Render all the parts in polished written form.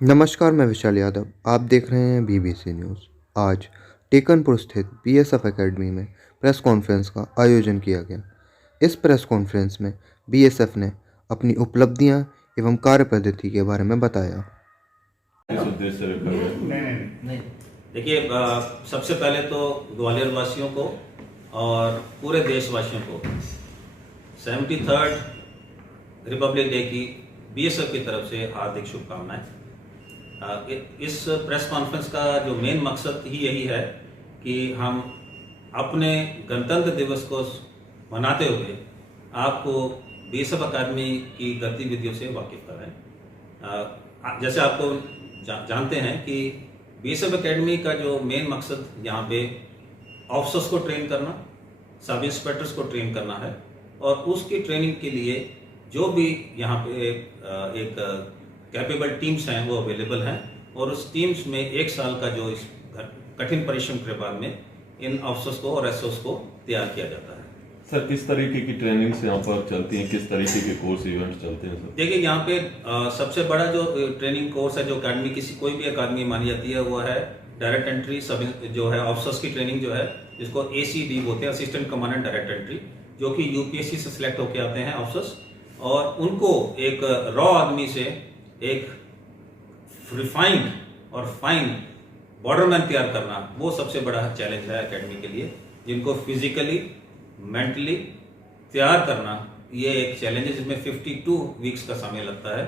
नमस्कार, मैं विशाल यादव। आप देख रहे हैं बीबीसी न्यूज़। आज टेकनपुर स्थित बीएसएफ एकेडमी में प्रेस कॉन्फ्रेंस का आयोजन किया गया। इस प्रेस कॉन्फ्रेंस में बीएसएफ ने अपनी उपलब्धियां एवं कार्य पद्धति के बारे में बताया। इस उद्देश्य से रखा गया नहीं। देखिए, सबसे पहले तो ग्वालियर वासियों को और पूरे देशवासियों को 73rd रिपब्लिक डे की बीएसएफ की तरफ से हार्दिक शुभकामनाएं। इस प्रेस कॉन्फ्रेंस का जो मेन मकसद ही यही है कि हम अपने गणतंत्र दिवस को मनाते हुए आपको बीएसएफ अकादमी की गतिविधियों से वाकिफ कराएं। जैसे आपको जानते हैं कि बीएसएफ अकेडमी का जो मेन मकसद यहाँ पे ऑफिसर्स को ट्रेन करना, सब इंस्पेक्टर्स को ट्रेन करना है और उसकी ट्रेनिंग के लिए जो भी यहाँ पे एक कैपेबल टीम्स हैं वो अवेलेबल हैं और उस टीम्स में 1 साल का जो इस कठिन परिश्रम के बाद में इन ऑफिसर्स को और एसओस को तैयार किया जाता है। सर, किस तरीके की ट्रेनिंग्स यहाँ पर चलती हैं, किस तरीके के कोर्स इवेंट्स चलते हैं सर? देखिए, यहाँ पे सबसे बड़ा जो ट्रेनिंग कोर्स है, जो अकादमी कोई भी अकादमी मानी जाती है, वो है डायरेक्ट एंट्री सब जो है ऑफिसर्स की ट्रेनिंग जो है, जिसको ACD बोलते हैं, असिस्टेंट कमांडेंट डायरेक्ट एंट्री, जो कि यूपीएससी से सिलेक्ट होकर आते हैं ऑफिसर्स, और उनको एक रॉ आदमी से एक रिफाइंड और फाइन बॉर्डरमैन तैयार करना, वो सबसे बड़ा चैलेंज है अकेडमी के लिए। जिनको फिजिकली मेंटली तैयार करना, ये एक चैलेंज है जिसमें 52 वीक्स का समय लगता है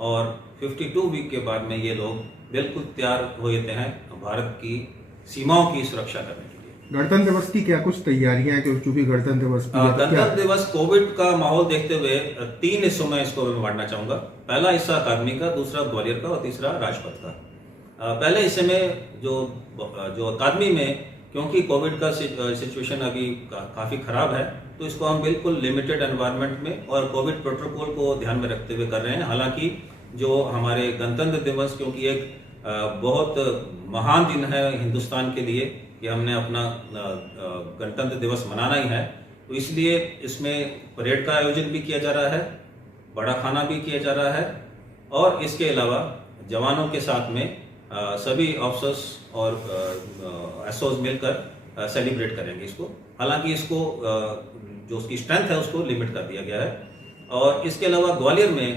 और 52 वीक के बाद में ये लोग बिल्कुल तैयार हो जाते हैं भारत की सीमाओं की सुरक्षा करने के लिए। गणतंत्र दिवस की क्या कुछ तैयारियां हैं, क्योंकि गणतंत्र दिवस कोविड का माहौल देखते हुए 3 हिस्सों में इसको बांटना चाहूंगा। पहला हिस्सा अकादमी का, दूसरा ग्वालियर का और तीसरा राजपथ का। पहले हिस्से में जो अकादमी में, क्योंकि कोविड का सिचुएशन अभी काफ़ी ख़राब है, तो इसको हम बिल्कुल लिमिटेड एनवायरनमेंट में और कोविड प्रोटोकॉल को ध्यान में रखते हुए कर रहे हैं। हालांकि जो हमारे गणतंत्र दिवस, क्योंकि एक बहुत महान दिन है हिंदुस्तान के लिए कि हमने अपना गणतंत्र दिवस मनाना ही है, तो इसलिए इसमें परेड का आयोजन भी किया जा रहा है, बड़ा खाना भी किया जा रहा है और इसके अलावा जवानों के साथ में सभी ऑफिसर्स और एसओस मिलकर सेलिब्रेट करेंगे इसको। हालांकि इसको जो उसकी स्ट्रेंथ है उसको लिमिट कर दिया गया है। और इसके अलावा ग्वालियर में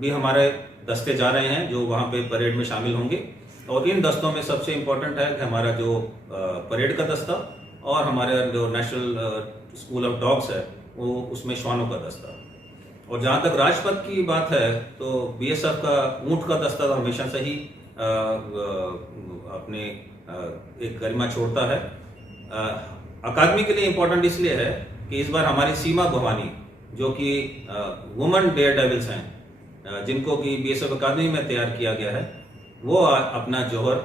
भी हमारे दस्ते जा रहे हैं जो वहाँ पे परेड में शामिल होंगे और इन दस्तों में सबसे इम्पोर्टेंट है कि हमारा जो परेड का दस्ता और हमारे जो नेशनल स्कूल ऑफ डॉग्स है वो उसमें श्वानों का दस्ता। और जहाँ तक राजपथ की बात है तो बीएसएफ का ऊंट का दस्ता तो हमेशा से ही अपने एक गरिमा छोड़ता है। अकादमी के लिए इम्पोर्टेंट इसलिए है कि इस बार हमारी सीमा भवानी, जो कि वुमन डेयर डेविल्स हैं, जिनको कि बीएसएफ अकादमी में तैयार किया गया है, वो अपना जौहर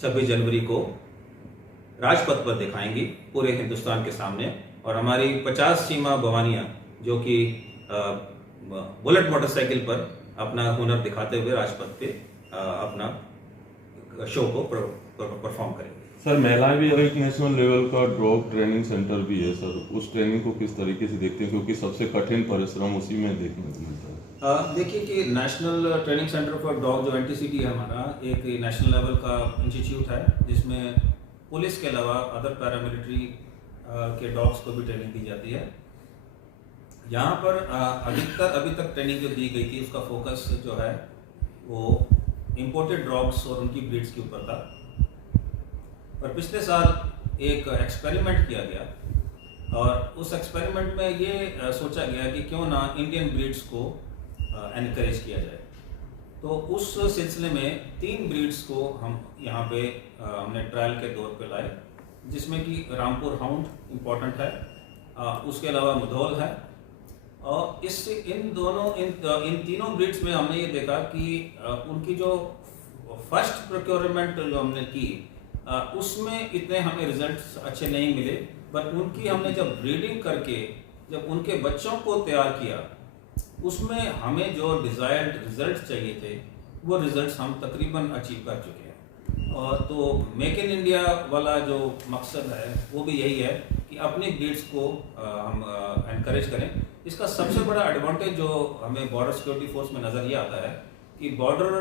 26 जनवरी को राजपथ पर दिखाएंगी पूरे हिंदुस्तान के सामने। और हमारी 50 सीमा भवानियां जो कि बुलेट मोटरसाइकिल पर अपना हुनर दिखाते हुए राजपथ पे अपना शो को परफॉर्म करेंगे। सर, महिलाएं भी एक नेशनल लेवल का डॉग ट्रेनिंग सेंटर भी है सर, उस ट्रेनिंग को किस तरीके से देखते हैं, क्योंकि सबसे कठिन परिश्रम उसी में देखने को मिलता है? देखिए कि national training centre for dog जो NTCD है हमारा, एक नेशनल लेवल का इंस्टीट्यूट है जिसमें पुलिस के अलावा अदर पैरामिलिट्री के डॉग्स को भी ट्रेनिंग दी जाती है। यहाँ पर अधिकतर अभी तक ट्रेनिंग जो दी गई थी उसका फोकस जो है वो इम्पोर्टेड डॉग्स और उनकी ब्रीड्स के ऊपर था। पर पिछले साल एक एक्सपेरिमेंट किया गया और उस एक्सपेरिमेंट में ये सोचा गया कि क्यों ना इंडियन ब्रीड्स को एनकरेज किया जाए। तो उस सिलसिले में 3 ब्रीड्स को हम यहाँ पे हमने ट्रायल के तौर पे लाए, जिसमें कि रामपुर हाउंड इम्पोर्टेंट है, उसके अलावा मुधोल है। और इन तीनों ब्रीड्स में हमने ये देखा कि उनकी जो फर्स्ट प्रोक्योरमेंट जो हमने की उसमें इतने हमें रिजल्ट्स अच्छे नहीं मिले, बट उनकी हमने जब ब्रीडिंग करके जब उनके बच्चों को तैयार किया उसमें हमें जो डिजायर्ड रिजल्ट्स चाहिए थे वो रिजल्ट्स हम तकरीबन अचीव कर चुके हैं। और तो मेक इन इंडिया वाला जो मकसद है वो भी यही है कि अपनी ब्रीड्स को हम एनकरेज करें। इसका सबसे बड़ा एडवांटेज जो हमें बॉर्डर सिक्योरिटी फोर्स में नज़र ये आता है कि बॉर्डर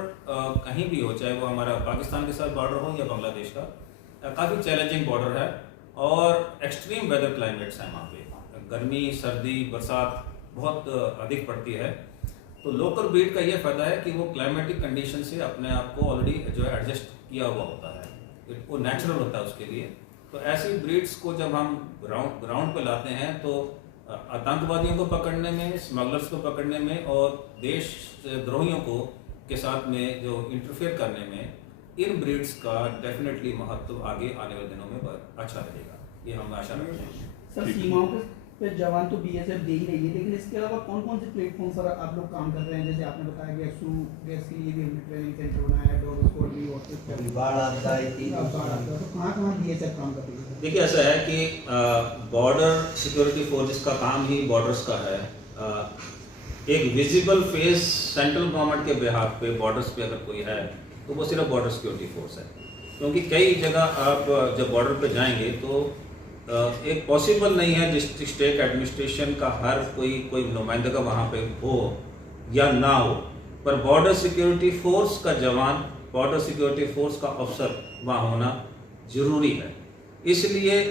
कहीं भी हो, चाहे वो हमारा पाकिस्तान के साथ बॉर्डर हो या बांग्लादेश का, काफ़ी चैलेंजिंग बॉर्डर है और एक्सट्रीम वेदर क्लाइमेट्स हैं वहाँ पे। गर्मी, सर्दी, बरसात बहुत अधिक पड़ती है। तो लोकल ब्रीड का ये फ़ायदा है कि वो क्लाइमेटिक कंडीशन से अपने आप को ऑलरेडी जो है एडजस्ट किया हुआ होता है, वो नेचुरल होता है उसके लिए। तो ऐसी ब्रीड्स को जब हम ग्राउंड पे लाते हैं तो आतंकवादियों को पकड़ने में, स्मगलर्स को पकड़ने में और देश द्रोहियों को के साथ में जो इंटरफेयर करने में इन ब्रीड्स का डेफिनेटली महत्व आगे आने वाले दिनों में अच्छा रहेगा, ये हम आशा रखते हैं। सर, सीमाओं पे जवान तो बीएसएफ दे ही रही है, लेकिन इसके अलावा कौन कौन से प्लेटफॉर्म पर आप लोग काम कर रहे हैं? जैसे आपने बताया गैस के लिए भी हमने ट्रेनिंग सेंटर बनाया है, डॉग स्क्वाड भी, और बाढ़ आता है तो कहाँ बीएसएफ काम कर रही है? देखिए, ऐसा है कि बॉर्डर सिक्योरिटी फोर्सेस का काम ही बॉर्डर्स का है। एक विजिबल फेस सेंट्रल गवर्नमेंट के बिहाफ पे बॉर्डर्स पे अगर कोई है तो वो सिर्फ बॉर्डर सिक्योरिटी फोर्स है, क्योंकि कई जगह आप जब बॉर्डर पे जाएंगे तो एक पॉसिबल नहीं है डिस्ट्रिक्ट स्टेट एडमिनिस्ट्रेशन का हर कोई नुमाइंदगा वहाँ पे हो या ना हो, पर बॉर्डर सिक्योरिटी फोर्स का जवान, बॉर्डर सिक्योरिटी फोर्स का अफसर वहाँ होना जरूरी है। इसलिए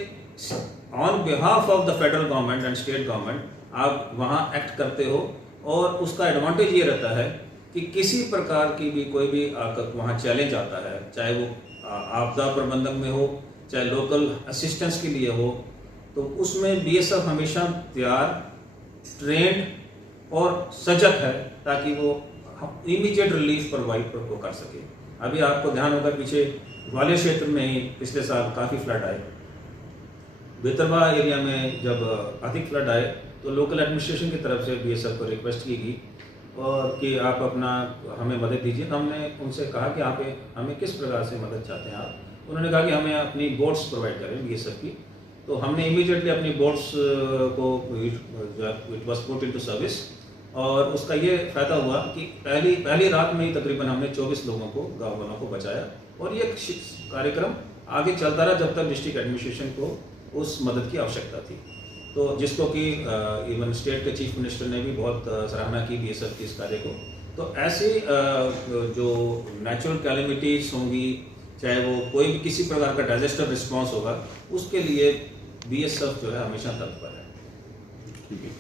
on behalf of the federal government and state government आप वहाँ एक्ट करते हो और उसका एडवांटेज ये रहता है कि किसी प्रकार की भी कोई भी वहाँ चैलेंज आता है, चाहे वो आपदा प्रबंधन में हो, चाहे लोकल असिस्टेंस के लिए हो, तो उसमें बीएसएफ हमेशा तैयार, ट्रेंड और सजग है ताकि वो इमीडिएट रिलीफ प्रोवाइड कर सके। अभी आपको ध्यान होगा पीछे ग्वालियर क्षेत्र में ही पिछले साल काफ़ी फ्लड आए। बेतरवा एरिया में जब अधिक फ्लड आए तो लोकल एडमिनिस्ट्रेशन की तरफ से बीएसएफ को रिक्वेस्ट की गई और कि आप अपना हमें मदद दीजिए। तो हमने उनसे कहा कि आप हमें किस प्रकार से मदद चाहते हैं आप। उन्होंने कहा कि हमें अपनी बोट्स प्रोवाइड करें बीएसएफ की। तो हमने इमीडिएटली अपनी बोट्स को it was put into service और उसका ये फ़ायदा हुआ कि पहली रात में ही तकरीबन हमने 24 लोगों को, गाँव वालों को बचाया और ये कार्यक्रम आगे चलता रहा जब तक डिस्ट्रिक्ट एडमिनिस्ट्रेशन को उस मदद की आवश्यकता थी। तो जिसको कि इवन स्टेट के चीफ मिनिस्टर ने भी बहुत सराहना की बीएसएफ की इस कार्य को। तो ऐसे जो नेचुरल कैलेमिटीज होंगी, चाहे वो कोई भी किसी प्रकार का डिजास्टर रिस्पांस होगा, उसके लिए बीएसएफ जो है हमेशा तत्पर है। ठीक है।